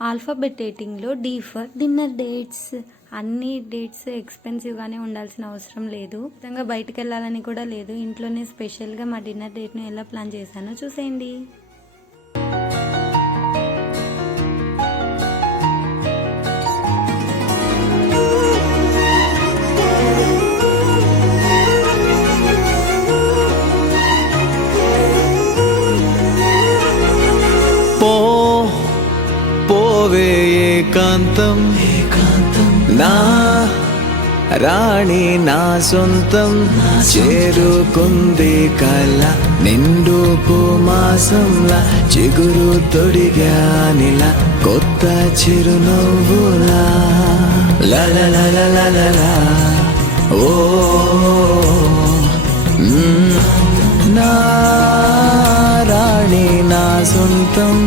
Alphabet రేటింగ్లో D for dinner dates. అన్ని dates ఎక్స్పెన్సివ్గానే ఉండాల్సిన అవసరం లేదు. నిజంగా బయటికి వెళ్ళాలని కూడా లేదు. ఇంట్లోనే స్పెషల్గా మా డిన్నర్ డేట్ను ఎలా ప్లాన్ చేశానో చూసేయండి. పోవే ఏకాంతం నా రాణి నా సొంతం చేరుకుంది కల నిండు మాసంలా చిగురు తొడిగానిలా కొత్త చిరునవ్వులా లలలలలలలా ఓ నా రాణి నా సొంతం